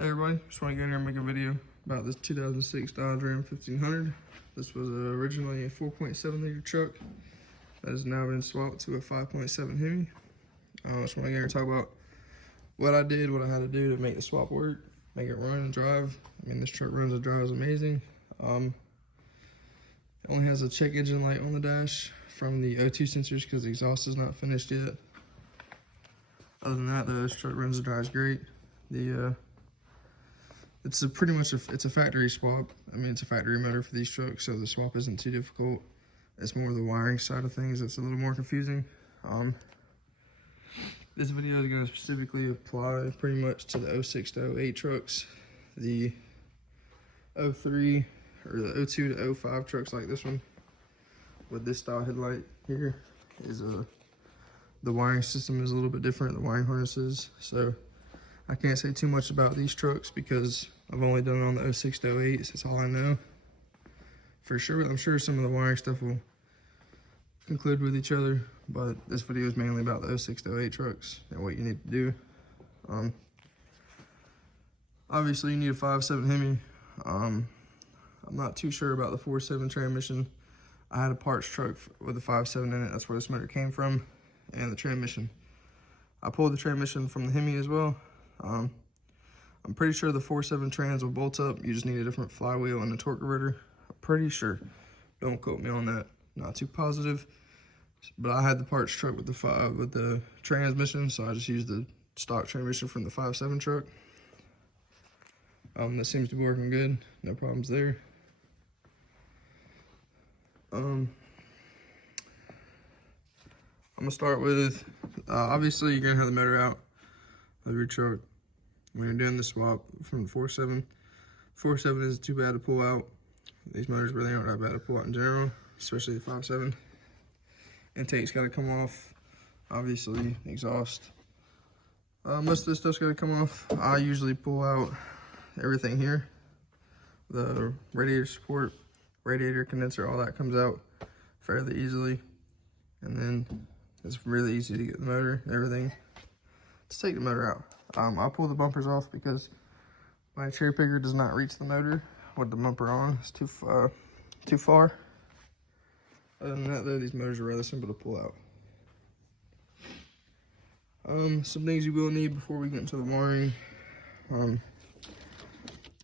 Hey everybody, just want to get in here and make a video about this 2006 Dodge Ram 1500. This was originally a 4.7 liter truck that has now been swapped to a 5.7 Hemi. I just want to get here and talk about what I did, what I had to do to make the swap work, make it run and drive. I mean, this truck runs and drives amazing. It only has a check engine light on the dash from the O2 sensors because the exhaust is not finished yet. Other than that, though, this truck runs and drives great. It's pretty much it's a factory swap. I mean, it's a factory motor for these trucks, so the swap isn't too difficult. It's more the wiring side of things that's a little more confusing. This video is going to specifically apply pretty much to the 06 to 08 trucks. The 03 or the 02 to 05 trucks like this one with this style headlight here is the wiring system is a little bit different, the wiring harnesses. So I can't say too much about these trucks because I've only done it on the 06 to 08s. That's all I know for sure. I'm sure some of the wiring stuff will conclude with each other, but this video is mainly about the 06 to 08 trucks and what you need to do. Obviously you need a 5.7 Hemi. I'm not too sure about the 4.7 transmission. I had a parts truck with a 5.7 in it. That's where this motor came from, and the transmission. I pulled the transmission from the Hemi as well. I'm pretty sure the 4.7 trans will bolt up. You just need a different flywheel and a torque converter. I'm pretty sure. Don't quote me on that. Not too positive. But I had the parts truck with the transmission, so I just used the stock transmission from the 5.7 truck. That seems to be working good. No problems there. I'm gonna start with obviously you're gonna have the motor out of your truck when you're doing the swap from the 4.7. 4.7 isn't too bad to pull out. These motors really aren't that bad to pull out in general, especially the 5.7. Intake's got to come off, obviously, exhaust. Most of this stuff's got to come off. I usually pull out everything here. The radiator support, radiator condenser, all that comes out fairly easily. And then it's really easy to get the motor and everything. Let's take the motor out. I'll pull the bumpers off because my cherry picker does not reach the motor with the bumper on. It's too far. Other than that, though, these motors are rather simple to pull out. Some things you will need before we get into the wiring.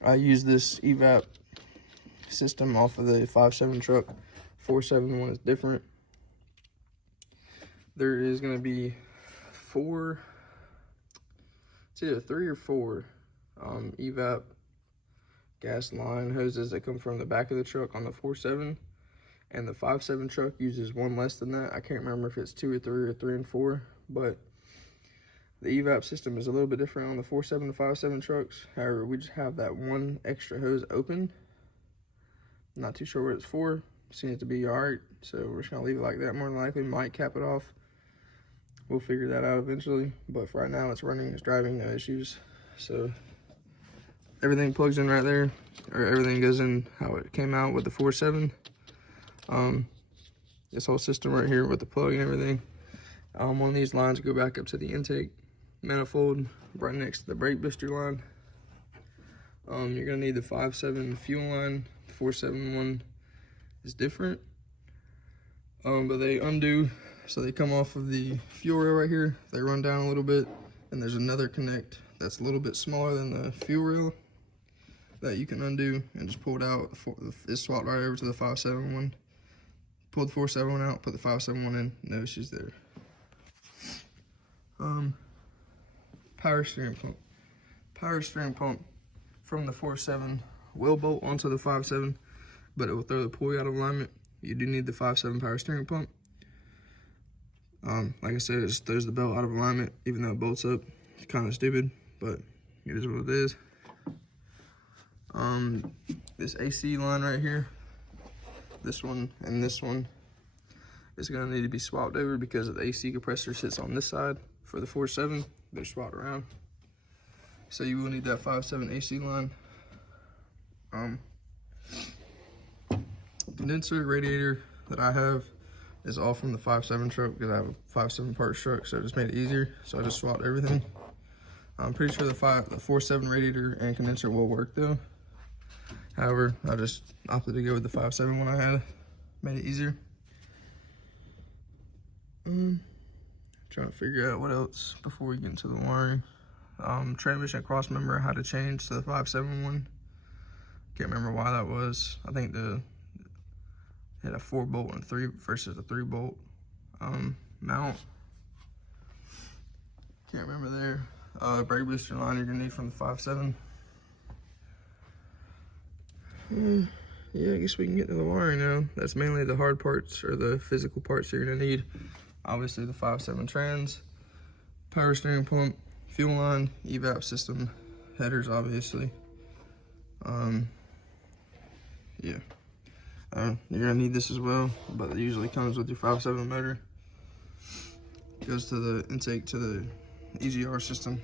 I use this evap system off of the 5.7 truck. 4.7 one is different. There is going to be it's either 3 or 4 evap gas line hoses that come from the back of the truck on the 4.7, and the 5.7 truck uses one less than that. I can't remember if it's 2 or 3 or 3 and 4, but the evap system is a little bit different on the 4.7 and 5.7 trucks. However, we just have that one extra hose open. Not too sure what it's for. Seems to be alright, so we're just gonna leave it like that. More than likely might cap it off. We'll figure that out eventually, but for right now it's running, it's driving, no issues. So everything plugs in right there, or everything goes in how it came out with the 4.7. This whole system right here with the plug and everything. One of these lines go back up to the intake manifold right next to the brake booster line. You're gonna need the 5.7 fuel line. The 4.7 one is different, but they undo. So they come off of the fuel rail right here, they run down a little bit, and there's another connect that's a little bit smaller than the fuel rail that you can undo and just pull it out. It's swapped right over to the 5.7 one. Pull the 4.7 one out, put the 5.7 one in, no issues there. Power steering pump. Power steering pump from the 4.7 will bolt onto the 5.7, but it will throw the pulley out of alignment. You do need the 5.7 power steering pump. Like I said, it just throws the belt out of alignment, even though it bolts up. It's kind of stupid, but it is what it is. This AC line right here, this one and this one is gonna need to be swapped over because the AC compressor sits on this side for the 4.7. They're swapped around. So you will need that 5.7 AC line. Condenser radiator that I have is all from the 5.7 truck because I have a 5.7 parts truck, so it just made it easier. So I just swapped everything. I'm pretty sure the 4.7 radiator and condenser will work though. However, I just opted to go with the 5.7 one I had. Made it easier. Trying to figure out what else before we get into the wiring. Transmission cross member I had to change to the 5.7 one. Can't remember why that was. I think it had a 4-bolt and 3 versus a 3-bolt mount. Can't remember there. Brake booster line you're gonna need from the 5.7. Yeah, I guess we can get to the wiring now. That's mainly the hard parts, or the physical parts you're gonna need. Obviously the 5.7 trans, power steering pump, fuel line, evap system, headers obviously. Yeah. You're gonna need this as well, but it usually comes with your 5.7 motor. Goes to the intake to the EGR system.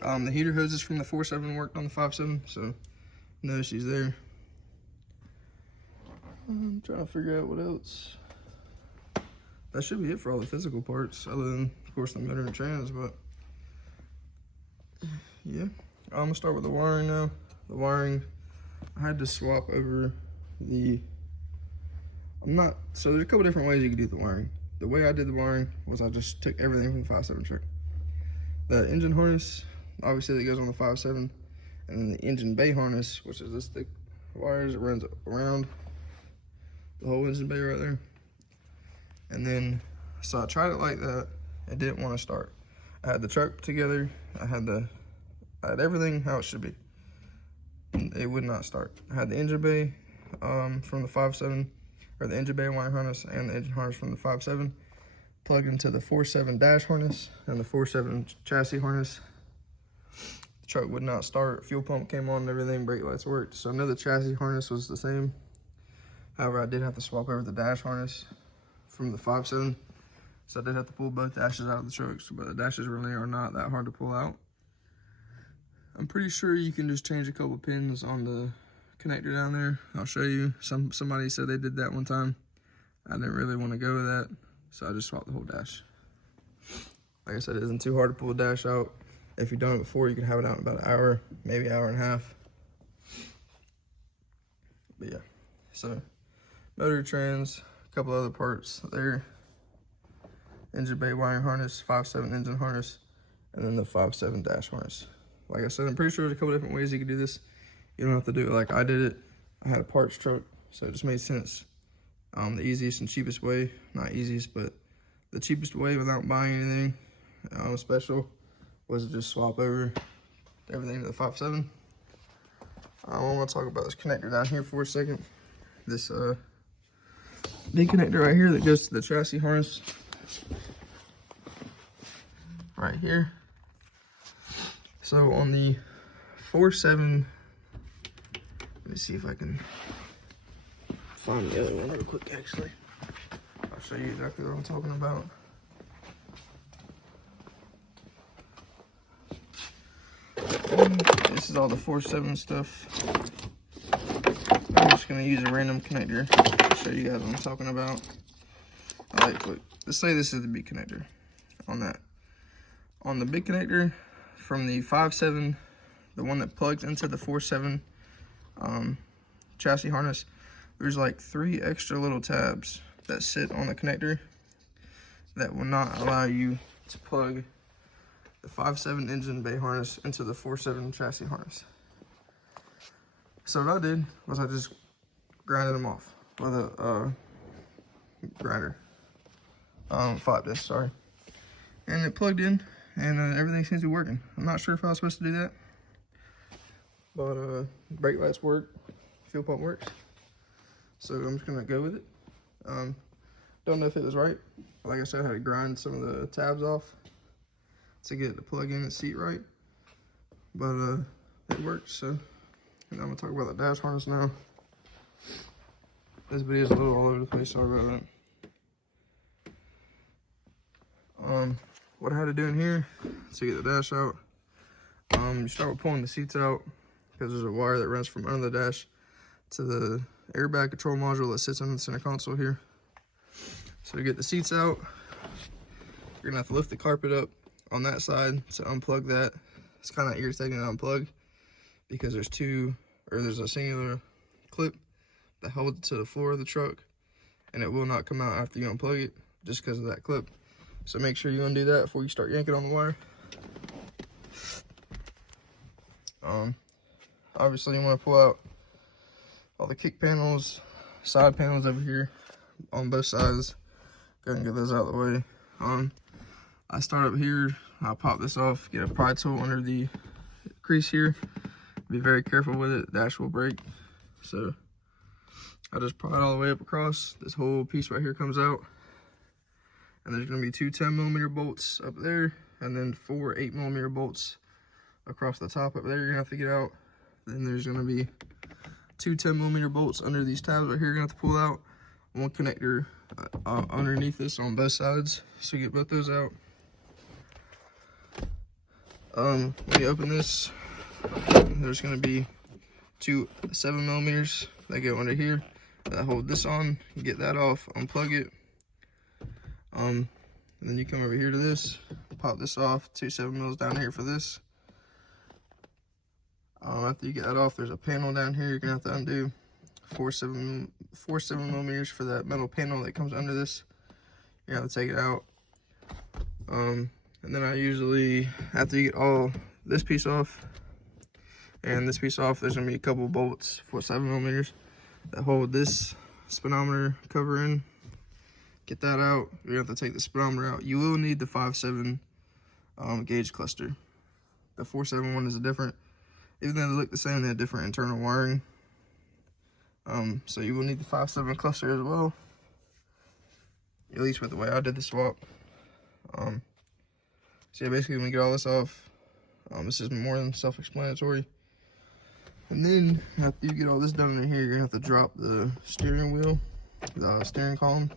The heater hoses from the 4.7 worked on the 5.7, so no issues there. I'm trying to figure out what else. That should be it for all the physical parts, other than, of course, the motor and trans, but yeah. I'm gonna start with the wiring now. The wiring, I had to swap over so there's a couple different ways you can do the wiring. The way I did the wiring was I just took everything from the 5.7 truck. The engine harness, obviously that goes on the 5.7, and then the engine bay harness, which is this thick wires that runs around the whole engine bay right there. And then, so I tried it like that. It didn't want to start. I had the truck together. I had everything how it should be. It would not start. I had the engine bay from the 5.7, or the engine bay wiring harness, and the engine harness from the 5.7 plugged into the 4.7 dash harness and the 4.7 chassis harness. The truck would not start. Fuel pump came on and everything. Brake lights worked. So I know the chassis harness was the same. However, I did have to swap over the dash harness from the 5.7, so I did have to pull both dashes out of the trucks, but the dashes really are not that hard to pull out. I'm pretty sure you can just change a couple pins on the connector down there. I'll show you. Somebody said they did that one time. I didn't really want to go with that, so I just swapped the whole dash. Like I said, it isn't too hard to pull a dash out. If you've done it before, you can have it out in about an hour, maybe an hour and a half. But yeah, so motor, trans, a couple other parts there. Engine bay wiring harness, 5.7 engine harness, and then the 5.7 dash harness. Like I said, I'm pretty sure there's a couple different ways you can do this. You don't have to do it like I did it. I had a parts truck, so it just made sense. The easiest and cheapest way, not easiest, but the cheapest way without buying anything special was to just swap over everything to the 5.7. I want to talk about this connector down here for a second. This big connector right here that goes to the chassis harness right here. So on the 4.7, let me see if I can find the other one real quick actually. I'll show you exactly what I'm talking about. This is all the 4.7 stuff. I'm just gonna use a random connector to show you guys what I'm talking about. Alright, look, let's say this is the big connector on that. On the big connector from the 5.7, the one that plugs into the 4.7 chassis harness, there's like 3 extra little tabs that sit on the connector that will not allow you to plug the 5.7 engine bay harness into the 4.7 chassis harness. So what I did was I just grinded them off with a grinder, 5 disc, sorry. And it plugged in, and everything seems to be working. I'm not sure if I was supposed to do that, but brake lights work, fuel pump works. So I'm just gonna go with it. Don't know if it was right. Like I said, I had to grind some of the tabs off to get the plug in and seat right, but it worked. So and I'm gonna talk about the dash harness now. This video is a little all over the place, sorry about that. What I had to do in here to get the dash out, you start with pulling the seats out, because there's a wire that runs from under the dash to the airbag control module that sits on the center console here. So to get the seats out, you're gonna have to lift the carpet up on that side to unplug that It's kind of irritating to unplug because there's a singular clip that holds it to the floor of the truck, and it will not come out after you unplug it just because of that clip. So make sure you undo that before you start yanking on the wire. Obviously you want to pull out all the kick panels, side panels over here on both sides. Go ahead and get those out of the way. I start up here, I'll pop this off, get a pry tool under the crease here. Be very careful with it, the dash will break. So I just pry it all the way up across. This whole piece right here comes out. And there's gonna be two 10mm bolts up there, and then 4 8mm bolts across the top up there you're gonna have to get out. Then there's gonna be two 10mm bolts under these tabs right here you're gonna have to pull out. One connector underneath this on both sides, so you get both those out. When you open this, there's going to be two 7mm that go under here that hold this on. You get that off, unplug it, and then you come over here to this, pop this off, two 7mm down here for this. After you get that off, there's a panel down here you're going to have to undo. 4 7mm for that metal panel that comes under this. You have to take it out. And then I usually, after you get all this piece off and this piece off, there's gonna be a couple bolts for 7mm that hold this speedometer cover in. Get that out. You have to take the speedometer out. You will need the 5.7 gauge cluster. The 4.7 one is different. Even though they look the same, they have different internal wiring. So you will need the 5.7 cluster as well. At least with the way I did the swap. So yeah, basically when you get all this off, this is more than self-explanatory. And then after you get all this done in here, you're gonna have to drop the steering wheel, the steering column,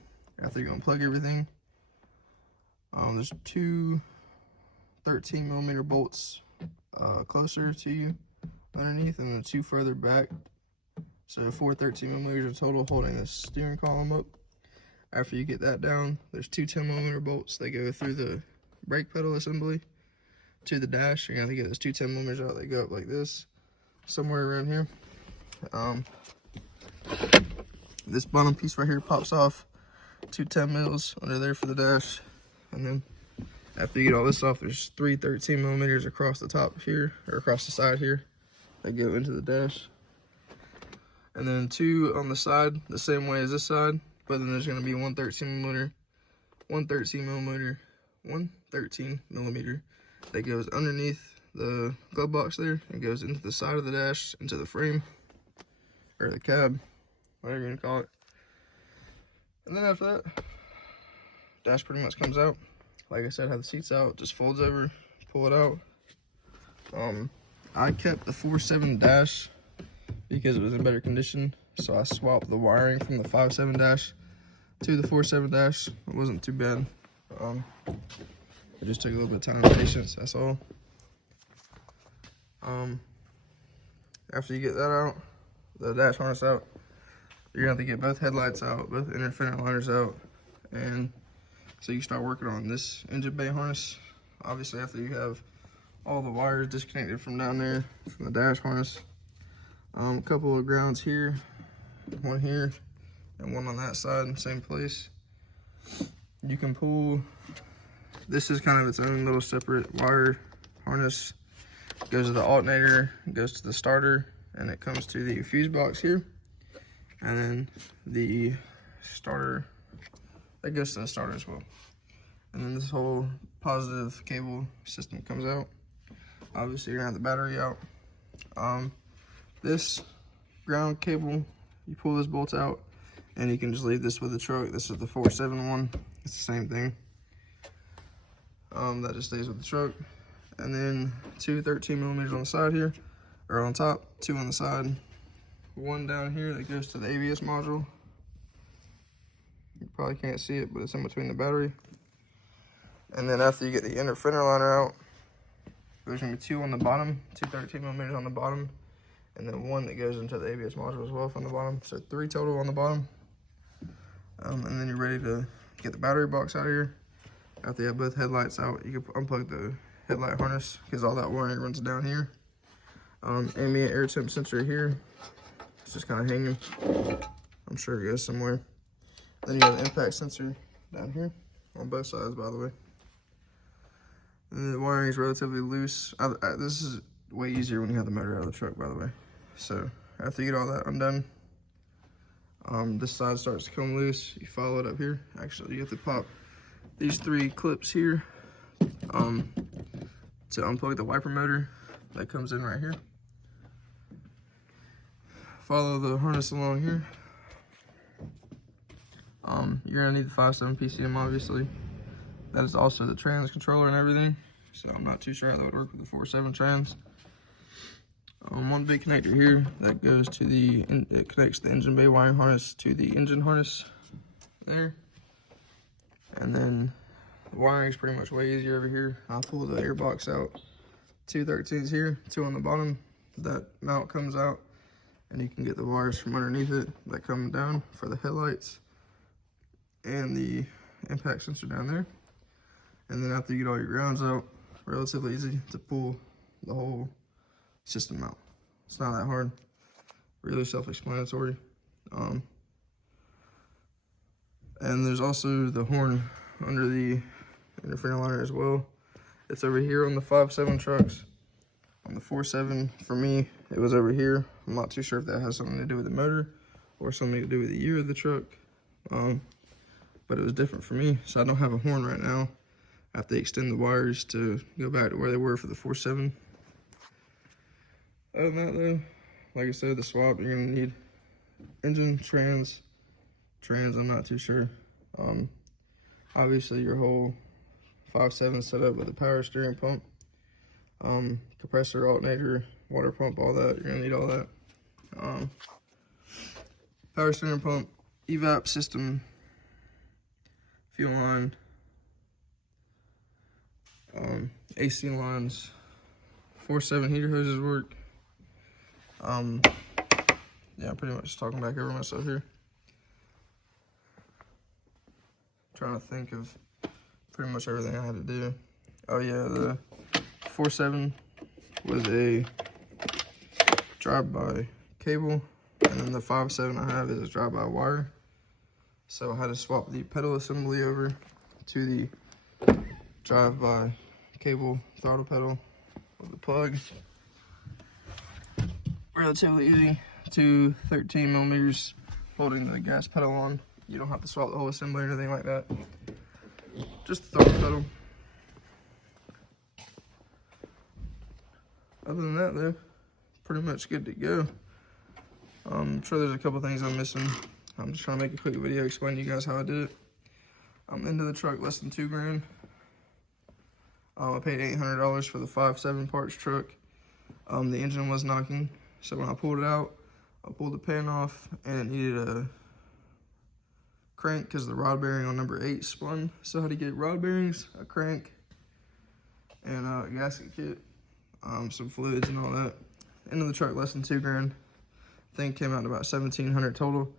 after you unplug everything. There's two 13mm bolts closer to you underneath, and then two further back. So 4 13mm total holding the steering column up. After you get that down, there's two 10mm bolts that go through the brake pedal assembly to the dash. You're gonna have to get those two 10mm out. They go up like this, somewhere around here. This bottom piece right here pops off, two 10mm under there for the dash. And then after you get all this off, there's 3 13mm across the top here, or across the side here, that go into the dash. And then two on the side, the same way as this side, but then there's gonna be one 13mm that goes underneath the glove box there and goes into the side of the dash, into the frame, or the cab, whatever you're gonna call it. And then after that, dash pretty much comes out. Like I said, have the seats out, just folds over, pull it out. I kept the 4.7 dash because it was in better condition, so I swapped the wiring from the 5.7 dash to the 4.7 dash. It wasn't too bad. It just took a little bit of time and patience, that's all. After you get that out, the dash harness out, you're gonna have to get both headlights out, both inner fender liners out, and so you start working on this engine bay harness. Obviously, after you have all the wires disconnected from down there, from the dash harness, a couple of grounds here, one here, and one on that side, same place. You can pull, this is kind of its own little separate wire harness. It goes to the alternator, it goes to the starter, and it comes to the fuse box here. And then the starter, that goes to the starter as well. And then this whole positive cable system comes out. Obviously, you're gonna have the battery out. This ground cable, you pull this bolt out, and you can just leave this with the truck. This is the 4.7 one. It's the same thing. That just stays with the truck. And then two 13mm on the side here, or on top, two on the side. One down here that goes to the ABS module. You probably can't see it, but it's in between the battery. And then after you get the inner fender liner out, there's gonna be two on the bottom, two 13mm on the bottom, and then one that goes into the ABS module as well from the bottom. So 3 total on the bottom. And then you're ready to get the battery box out of here. After you have both headlights out, you can unplug the headlight harness because all that wiring runs down here. Ambient air temp sensor here. It's just kind of hanging. I'm sure it goes somewhere. Then you have the impact sensor down here on both sides, by the way. And the wiring is relatively loose. This is way easier when you have the motor out of the truck, by the way. So after you get all that undone, this side starts to come loose. You follow it up here. Actually, you have to pop these 3 clips here to unplug the wiper motor that comes in right here. Follow the harness along here. You're gonna need the 5.7 PCM, obviously. That is also the trans controller and everything. So I'm not too sure how that would work with the 4.7 trans. One big connector here that goes to it connects the engine bay wiring harness to the engine harness there. And then the wiring is pretty much way easier over here. I'll pull the air box out. 2 13s here, 2 on the bottom. That mount comes out, and you can get the wires from underneath it that come down for the headlights and the impact sensor down there. And then after you get all your grounds out, relatively easy to pull the whole system out. It's not that hard, really self-explanatory. And there's also the horn under the interference liner as well. It's over here on the 5.7 trucks. On the 4.7, for me, it was over here. I'm not too sure if that has something to do with the motor or something to do with the year of the truck. But it was different for me, so I don't have a horn right now. I have to extend the wires to go back to where they were for the 4.7. Other than that though, like I said, the swap, you're gonna need engine, trans, I'm not too sure. Obviously your whole 5.7 set up with a power steering pump, compressor, alternator, water pump, all that, you're gonna need all that. Power steering pump, evap system, fuel line, AC lines, 4.7 heater hoses work. Yeah, I'm pretty much talking back over myself here. Trying to think of pretty much everything I had to do. Oh yeah, the 4.7 was a drive-by cable, and then the 5.7 I have is a drive-by wire. So I had to swap the pedal assembly over to the drive-by cable throttle pedal with the plug. Relatively easy. 2 13 millimeters holding the gas pedal on. You don't have to swap the whole assembly or anything like that. Just the throttle pedal. Other than that though, pretty much good to go. I'm sure there's a couple things I'm missing. I'm just trying to make a quick video explaining to you guys how I did it. I'm into the truck less than $2 grand. I paid $800 for the 5.7 parts truck. The engine was knocking, so when I pulled it out, I pulled the pan off, and it needed a crank because the rod bearing on number 8 spun. So I had to get rod bearings, a crank, and a gasket kit, some fluids and all that. Into the truck less than $2 grand. Thing came out to about $1,700 total,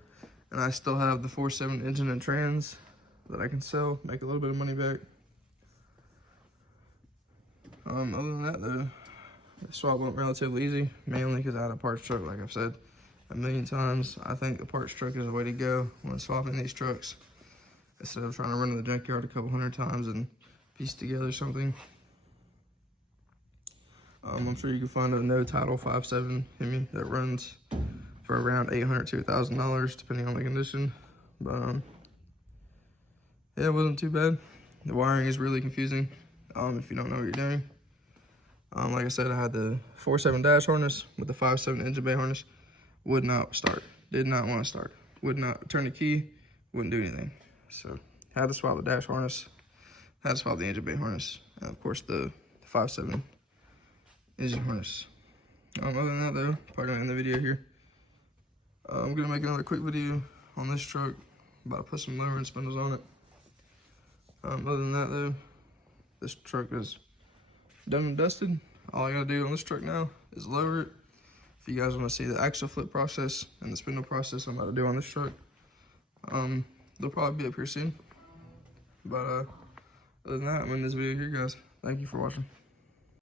and I still have the 4.7 engine and trans that I can sell, make a little bit of money back. Other than that though, the swap went relatively easy, mainly because I had a parts truck, like I've said a million times. I think the parts truck is the way to go when swapping these trucks, instead of trying to run to the junkyard a couple hundred times and piece together something. I'm sure you can find a no title 5.7 Hemi that runs for around $800 to $1,000 depending on the condition. But yeah, it wasn't too bad. The wiring is really confusing if you don't know what you're doing. Like I said, I had the 4.7 dash harness with the 5.7 engine bay harness. Would not start. Did not want to start. Would not turn the key. Wouldn't do anything. So had to swap the dash harness. Had to swap the engine bay harness. And of course the 5.7 engine harness. Other than that though, probably gonna end the video here. I'm gonna make another quick video on this truck. About to put some lower and spindles on it. Other than that though, this truck is done and dusted. All I gotta do on this truck now is lower it. If you guys wanna see the axle flip process and the spindle process I'm about to do on this truck, they'll probably be up here soon. But other than that, I'm in this video here, guys. Thank you for watching.